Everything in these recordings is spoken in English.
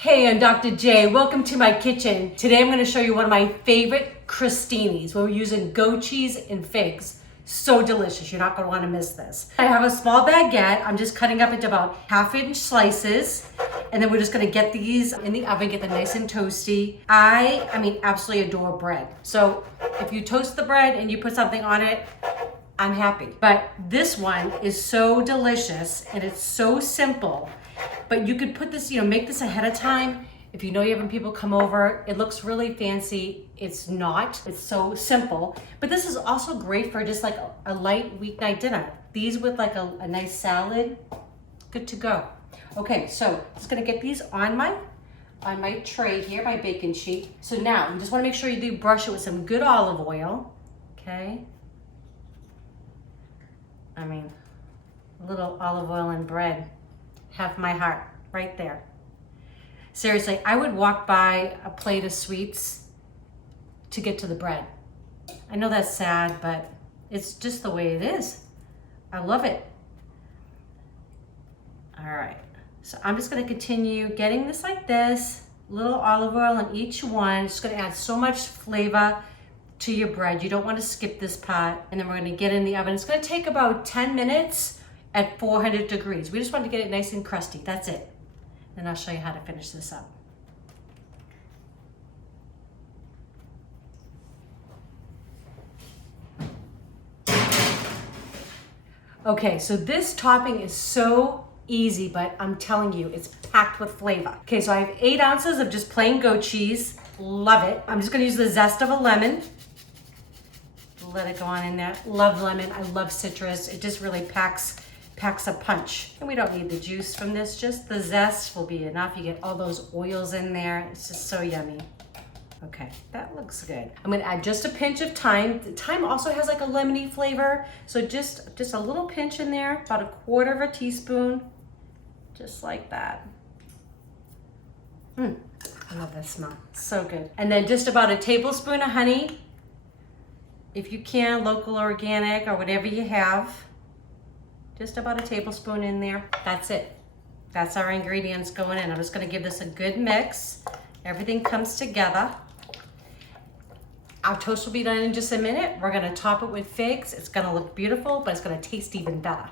Hey, I'm Dr. J. Welcome to my kitchen. Today I'm going to show you one of my favorite crostinis. We're using goat cheese and figs. So delicious. You're not going to want to miss this. I have a small baguette. I'm just cutting up into about half-inch slices. And then we're just going to get these in the oven, get them nice and toasty. I absolutely adore bread. So if you toast the bread and you put something on it, I'm happy. But this one is so delicious and it's so simple. But you could put this, make this ahead of time. If you know you're having people come over, it looks really fancy. It's not, it's so simple. But this is also great for just like a light weeknight dinner. These with like a nice salad, good to go. Okay, so just gonna get these on my tray here, my baking sheet. So now, you just wanna make sure you do brush it with some good olive oil, okay? A little olive oil and bread. Have my heart right there. Seriously, I would walk by a plate of sweets to get to the bread. I know that's sad, but it's just the way it is. I love it. All right, so I'm just gonna continue getting this like this, little olive oil on each one. It's gonna add so much flavor to your bread. You don't wanna skip this part. And then we're gonna get in the oven. It's gonna take about 10 minutes at 400 degrees. We just want to get it nice and crusty. That's it. And I'll show you how to finish this up. Okay, so this topping is so easy, but I'm telling you, it's packed with flavor. Okay, so I have 8 ounces of just plain goat cheese. Love it. I'm just gonna use the zest of a lemon. Let it go on in there. Love lemon, I love citrus. It just really packs a punch. And we don't need the juice from this, just the zest will be enough. You get all those oils in there. It's just so yummy. Okay, that looks good. I'm gonna add just a pinch of thyme. The thyme also has like a lemony flavor. So just a little pinch in there, about 1/4 teaspoon, just like that. I love that smell, so good. And then just about a tablespoon of honey. If you can, local organic or whatever you have. Just about a tablespoon in there. That's it. That's our ingredients going in. I'm just gonna give this a good mix. Everything comes together. Our toast will be done in just a minute. We're gonna top it with figs. It's gonna look beautiful, but it's gonna taste even better.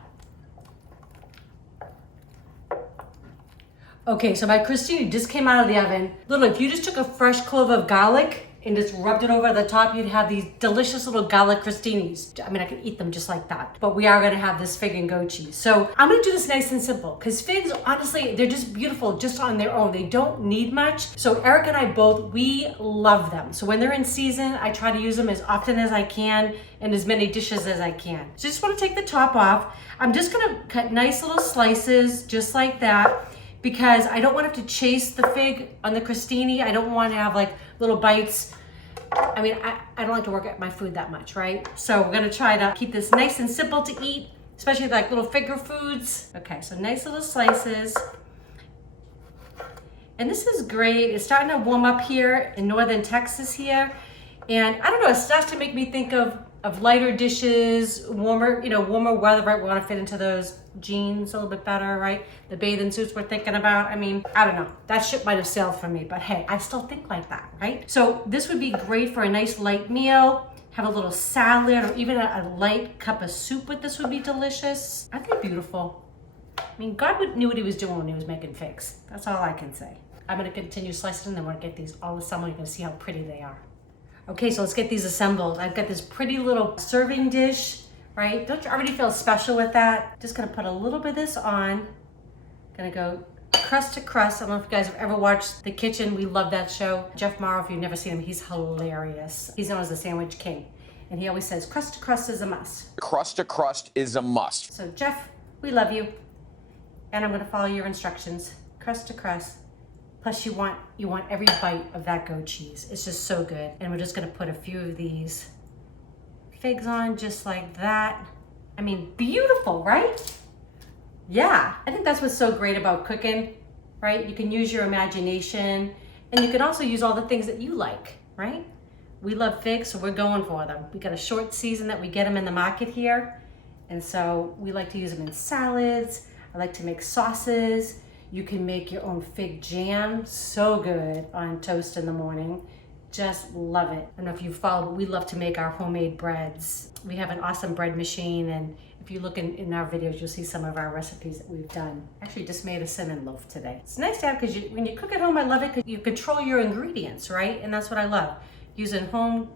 Okay, so my crostini just came out of the oven. Literally, if you just took a fresh clove of garlic and just rubbed it over the top, you'd have these delicious little garlic crostinis. I could eat them just like that. But we are gonna have this fig and goat cheese. So I'm gonna do this nice and simple, because figs, honestly, they're just beautiful just on their own. They don't need much. So Eric and I both, we love them. So when they're in season, I try to use them as often as I can and as many dishes as I can. So just wanna take the top off. I'm just gonna cut nice little slices, just like that, because I don't want to have to chase the fig on the crostini. I don't want to have like little bites. I don't like to work at my food that much, right? So we're gonna try to keep this nice and simple to eat, especially like little finger foods. Okay, so nice little slices. And this is great. It's starting to warm up here in northern Texas here. And I don't know, it starts to make me think of lighter dishes, warmer weather, right? We want to fit into those jeans a little bit better, right? The bathing suits we're thinking about. I don't know. That ship might have sailed for me, but hey, I still think like that, right? So this would be great for a nice light meal. Have a little salad or even a light cup of soup with this would be delicious. Aren't they beautiful? God knew what he was doing when he was making figs. That's all I can say. I'm gonna continue slicing them. Then we're gonna get these all assembled. You're gonna see how pretty they are. Okay, so let's get these assembled. I've got this pretty little serving dish, right? Don't you already feel special with that? Just gonna put a little bit of this on. Gonna go crust to crust. I don't know if you guys have ever watched The Kitchen. We love that show. Jeff Morrow, if you've never seen him, he's hilarious. He's known as the Sandwich King. And he always says, crust to crust is a must. Crust to crust is a must. So Jeff, we love you. And I'm gonna follow your instructions. Crust to crust. Plus you want every bite of that goat cheese. It's just so good. And we're just gonna put a few of these figs on just like that. Beautiful, right? Yeah, I think that's what's so great about cooking, right? You can use your imagination and you can also use all the things that you like, right? We love figs, so we're going for them. We got a short season that we get them in the market here. And so we like to use them in salads. I like to make sauces. You can make your own fig jam. So good on toast in the morning. Just love it. I don't know if you follow, but we love to make our homemade breads. We have an awesome bread machine, and if you look in our videos, you'll see some of our recipes that we've done. Actually, just made a cinnamon loaf today. It's nice to have because when you cook at home, I love it because you control your ingredients, right? And that's what I love. Using home,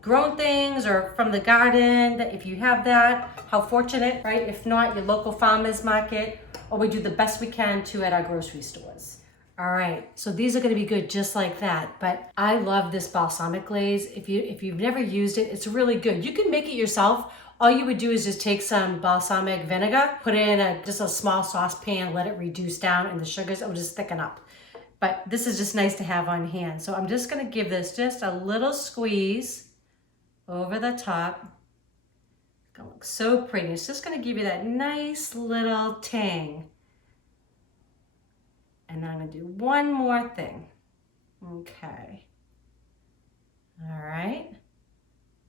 grown things or from the garden. If you have that, how fortunate, right? If not, your local farmers market, or we do the best we can too at our grocery stores. All right, so these are gonna be good just like that, but I love this balsamic glaze. If you've never used it, it's really good. You can make it yourself. All you would do is just take some balsamic vinegar, put it in just a small saucepan, let it reduce down, and the sugars, it will just thicken up. But this is just nice to have on hand. So I'm just gonna give this just a little squeeze over the top. It's gonna look so pretty. It's just gonna give you that nice little tang. And I'm gonna do one more thing. Okay. All right.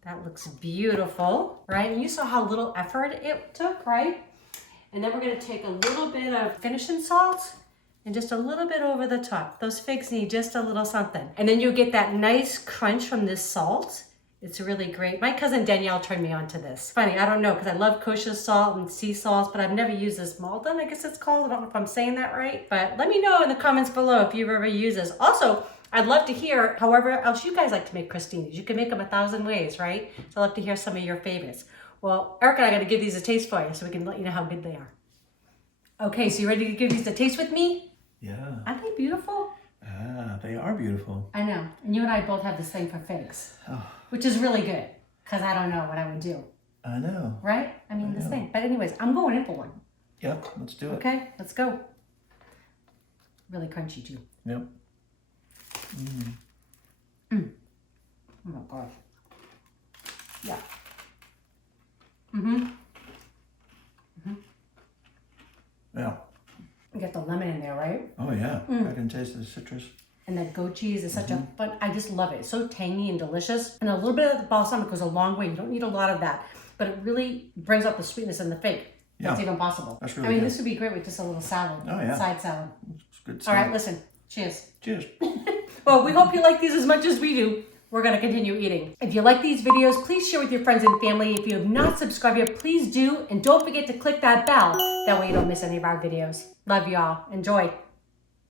That looks beautiful, right? And you saw how little effort it took, right? And then we're gonna take a little bit of finishing salt and just a little bit over the top. Those figs need just a little something. And then you'll get that nice crunch from this salt. It's really great. My cousin Danielle turned me on to this. Funny, I don't know, because I love kosher salt and sea salts, but I've never used this Malden, I guess it's called. I don't know if I'm saying that right, but let me know in the comments below if you've ever used this. Also, I'd love to hear however else you guys like to make crostinis. You can make them 1,000 ways, right? So I'd love to hear some of your favorites. Well, Eric and I got to give these a taste for you so we can let you know how good they are. Okay, so you ready to give these a taste with me? Yeah. Aren't they beautiful? Ah, they are beautiful. I know. And you and I both have this thing for figs, which is really good because I don't know what I would do. I know. Right? I mean, this thing. But anyways, I'm going in for one. Yep, let's do it. Okay, let's go. Really crunchy too. Yep. Oh my gosh. Yeah. Yeah. You get the lemon in there, right? Oh yeah, I can taste the citrus. And that goat cheese is such a fun, I just love it. It's so tangy and delicious. And a little bit of the balsamic goes a long way. You don't need a lot of that, but it really brings out the sweetness in the fig. That's even possible. That's really I mean, good. this would be great with just a little salad. Oh, yeah. Side salad. It's good All stuff. right, listen. Cheers. Cheers. Well, we hope you like these as much as we do. We're going to continue eating. If you like these videos, please share with your friends and family. If you have not subscribed yet, please do. And don't forget to click that bell. That way you don't miss any of our videos. Love y'all. Enjoy.